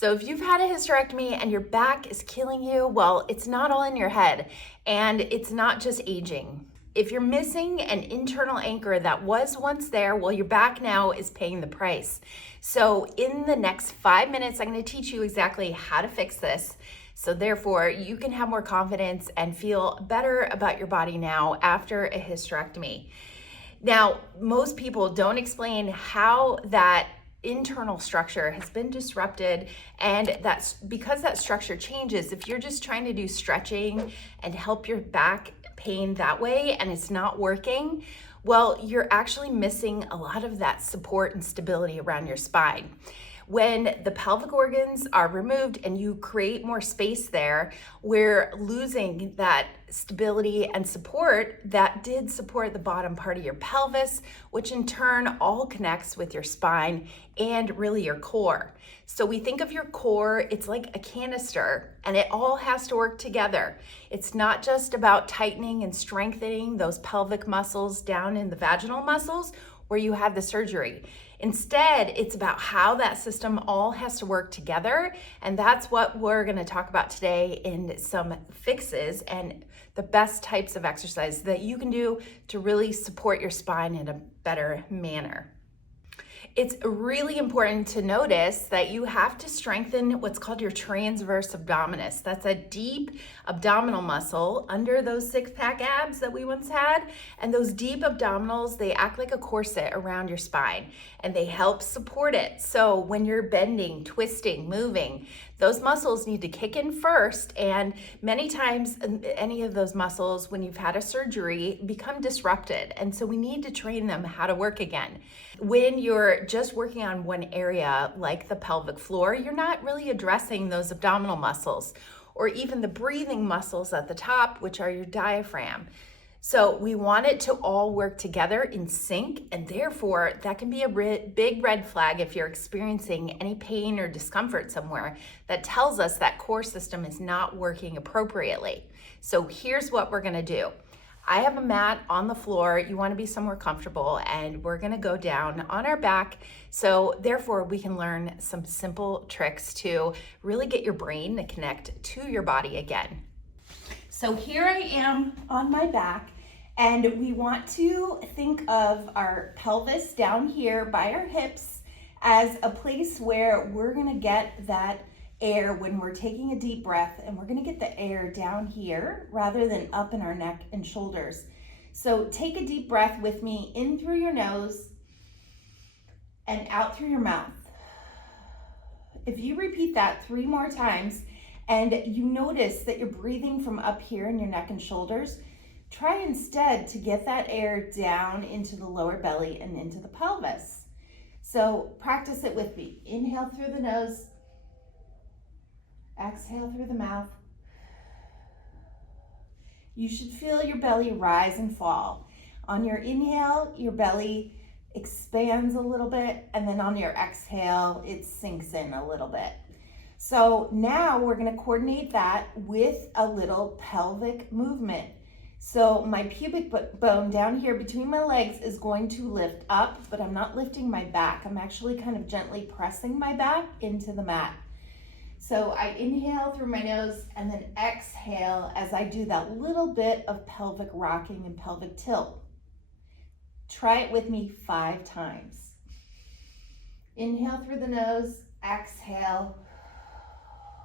So if you've had a hysterectomy and your back is killing you, well, it's not all in your head, and it's not just aging. If you're missing an internal anchor that was once there, well, your back now is paying the price. So in the next 5 minutes, I'm going to teach you exactly how to fix this. So therefore, you can have more confidence and feel better about your body now after a hysterectomy. Now, most people don't explain how that internal structure has been disrupted, and that's because that structure changes. If you're just trying to do stretching and help your back pain that way and it's not working, well, you're actually missing a lot of that support and stability around your spine. When the pelvic organs are removed and you create more space there, we're losing that stability and support that did support the bottom part of your pelvis, which in turn all connects with your spine and really your core. So we think of your core, it's like a canister, and it all has to work together. It's not just about tightening and strengthening those pelvic muscles down in the vaginal muscles where you had the surgery. Instead, it's about how that system all has to work together, and that's what we're going to talk about today in some fixes and the best types of exercises that you can do to really support your spine in a better manner. It's really important to notice that you have to strengthen what's called your transverse abdominis. That's a deep abdominal muscle under those six-pack abs that we once had. And those deep abdominals, they act like a corset around your spine and they help support it. So when you're bending, twisting, moving, those muscles need to kick in first. And many times, any of those muscles, when you've had a surgery, become disrupted. And so we need to train them how to work again. When you're just working on one area, like the pelvic floor, you're not really addressing those abdominal muscles or even the breathing muscles at the top, which are your diaphragm. So we want it to all work together in sync, and therefore that can be a big red flag if you're experiencing any pain or discomfort somewhere that tells us that core system is not working appropriately. So here's what we're gonna do. I have a mat on the floor. You want to be somewhere comfortable, and we're going to go down on our back. So therefore we can learn some simple tricks to really get your brain to connect to your body again. So here I am on my back, and we want to think of our pelvis down here by our hips as a place where we're going to get that air when we're taking a deep breath, and we're going to get the air down here rather than up in our neck and shoulders. So take a deep breath with me, in through your nose and out through your mouth. If you repeat that 3 more times and you notice that you're breathing from up here in your neck and shoulders, try instead to get that air down into the lower belly and into the pelvis. So practice it with me. Inhale through the nose. Exhale through the mouth. You should feel your belly rise and fall. On your inhale, your belly expands a little bit, and then on your exhale, it sinks in a little bit. So now we're going to coordinate that with a little pelvic movement. So my pubic bone down here between my legs is going to lift up, but I'm not lifting my back. I'm actually kind of gently pressing my back into the mat. So I inhale through my nose and then exhale as I do that little bit of pelvic rocking and pelvic tilt. Try it with me 5 times. Inhale through the nose, exhale,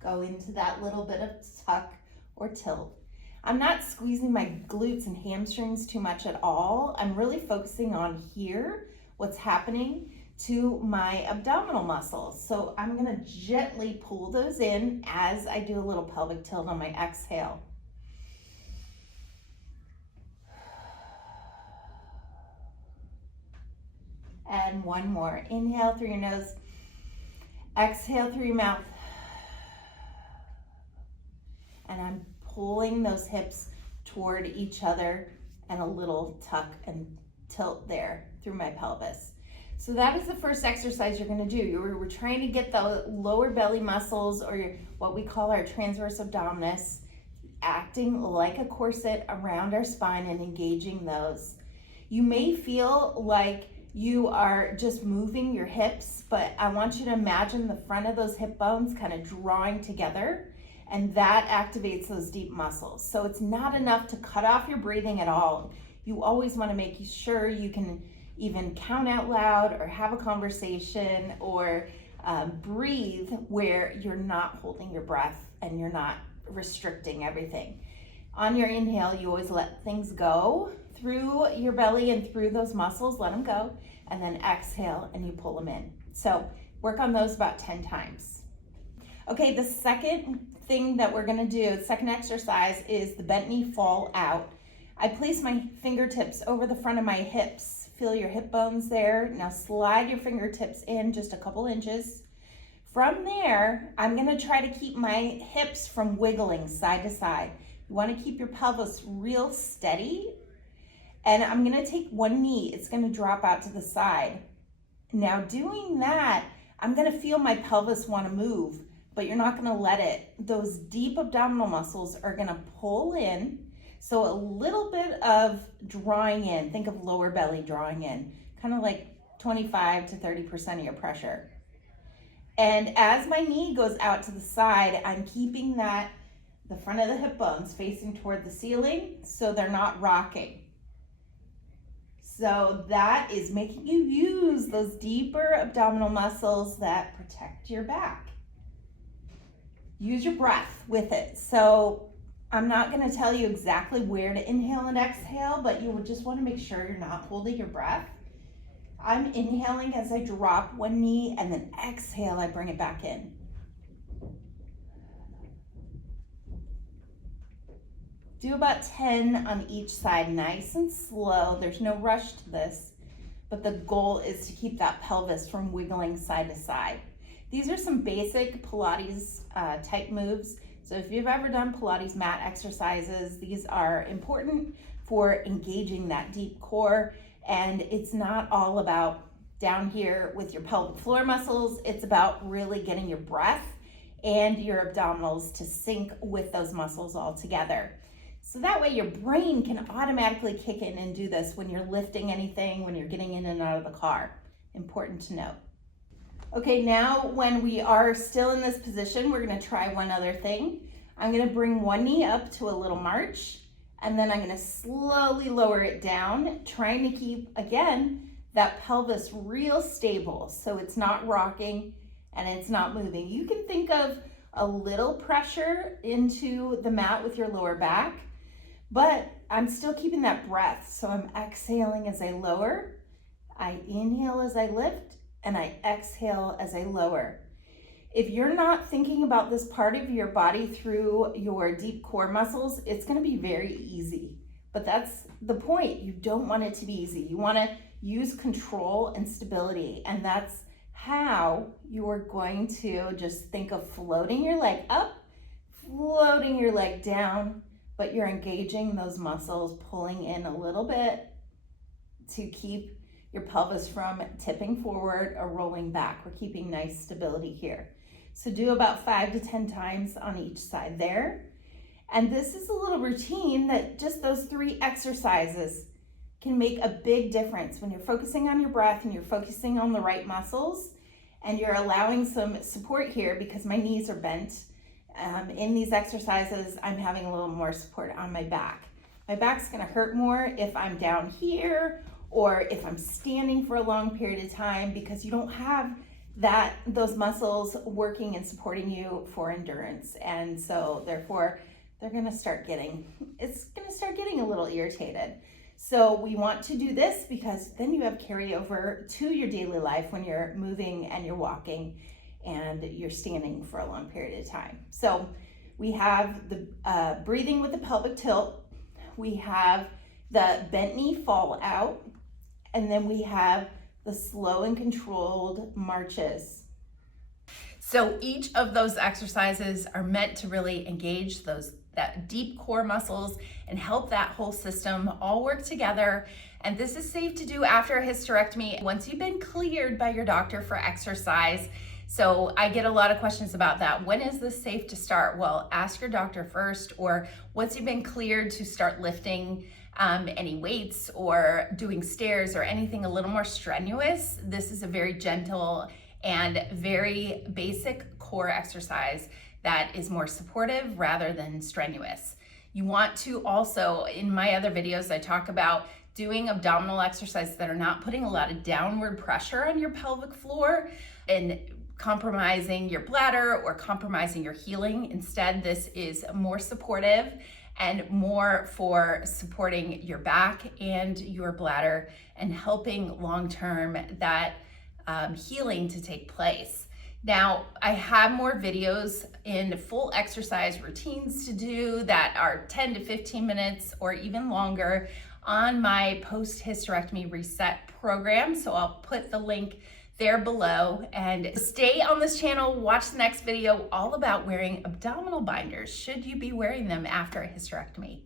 go into that little bit of tuck or tilt. I'm not squeezing my glutes and hamstrings too much at all. I'm really focusing on here, what's happening to my abdominal muscles. So I'm going to gently pull those in as I do a little pelvic tilt on my exhale. And one more. Inhale through your nose, exhale through your mouth. And I'm pulling those hips toward each other and a little tuck and tilt there through my pelvis. So that is the first exercise you're going to do. We're trying to get the lower belly muscles, or what we call our transverse abdominis, acting like a corset around our spine and engaging those. You may feel like you are just moving your hips, but I want you to imagine the front of those hip bones kind of drawing together, and that activates those deep muscles. So it's not enough to cut off your breathing at all. You always want to make sure you can even count out loud or have a conversation or breathe where you're not holding your breath and you're not restricting everything. On your inhale, you always let things go through your belly and through those muscles, let them go, and then exhale and you pull them in. So work on those about 10 times. Okay, the second thing that we're gonna do, the second exercise, is the bent knee fall out. I place my fingertips over the front of my hips. Feel your hip bones there. Now slide your fingertips in just a couple inches. From there, I'm gonna try to keep my hips from wiggling side to side. You wanna keep your pelvis real steady. And I'm gonna take one knee, it's gonna drop out to the side. Now doing that, I'm gonna feel my pelvis wanna move, but you're not gonna let it. Those deep abdominal muscles are gonna pull in. So a little bit of drawing in, think of lower belly drawing in, kind of like 25 to 30% of your pressure. And as my knee goes out to the side, I'm keeping the front of the hip bones facing toward the ceiling so they're not rocking. So that is making you use those deeper abdominal muscles that protect your back. Use your breath with it. So I'm not going to tell you exactly where to inhale and exhale, but you would just want to make sure you're not holding your breath. I'm inhaling as I drop one knee, and then exhale, I bring it back in. Do about 10 on each side, nice and slow. There's no rush to this, but the goal is to keep that pelvis from wiggling side to side. These are some basic Pilates type moves. So if you've ever done Pilates mat exercises, these are important for engaging that deep core. And it's not all about down here with your pelvic floor muscles. It's about really getting your breath and your abdominals to sync with those muscles all together. So that way your brain can automatically kick in and do this when you're lifting anything, when you're getting in and out of the car. Important to note. Okay, now when we are still in this position, we're gonna try one other thing. I'm gonna bring one knee up to a little march, and then I'm gonna slowly lower it down, trying to keep, again, that pelvis real stable so it's not rocking and it's not moving. You can think of a little pressure into the mat with your lower back, but I'm still keeping that breath. So I'm exhaling as I lower, I inhale as I lift, and I exhale as I lower. If you're not thinking about this part of your body through your deep core muscles, it's gonna be very easy. But that's the point. You don't want it to be easy. You wanna use control and stability, and that's how you're going to just think of floating your leg up, floating your leg down, but you're engaging those muscles, pulling in a little bit to keep your pelvis from tipping forward or rolling back. We're keeping nice stability here. So do about 5 to 10 times on each side there. And this is a little routine that just those 3 exercises can make a big difference when you're focusing on your breath and you're focusing on the right muscles and you're allowing some support here because my knees are bent. In these exercises, I'm having a little more support on my back. My back's gonna hurt more if I'm down here or if I'm standing for a long period of time because you don't have those muscles working and supporting you for endurance. And so therefore, it's gonna start getting a little irritated. So we want to do this because then you have carryover to your daily life when you're moving and you're walking and you're standing for a long period of time. So we have the breathing with the pelvic tilt, we have the bent knee fall out, and then we have the slow and controlled marches. So each of those exercises are meant to really engage that deep core muscles and help that whole system all work together. And this is safe to do after a hysterectomy once you've been cleared by your doctor for exercise. So I get a lot of questions about that. When is this safe to start? Well, ask your doctor first, or once you've been cleared to start lifting any weights or doing stairs or anything a little more strenuous, this is a very gentle and very basic core exercise that is more supportive rather than strenuous. You want to also, in my other videos, I talk about doing abdominal exercises that are not putting a lot of downward pressure on your pelvic floor and compromising your bladder or compromising your healing. Instead, this is more supportive and more for supporting your back and your bladder and helping long-term that healing to take place. Now, I have more videos in full exercise routines to do that are 10 to 15 minutes or even longer on my post-hysterectomy reset program. So I'll put the link there below, and stay on this channel, watch the next video all about wearing abdominal binders. Should you be wearing them after a hysterectomy?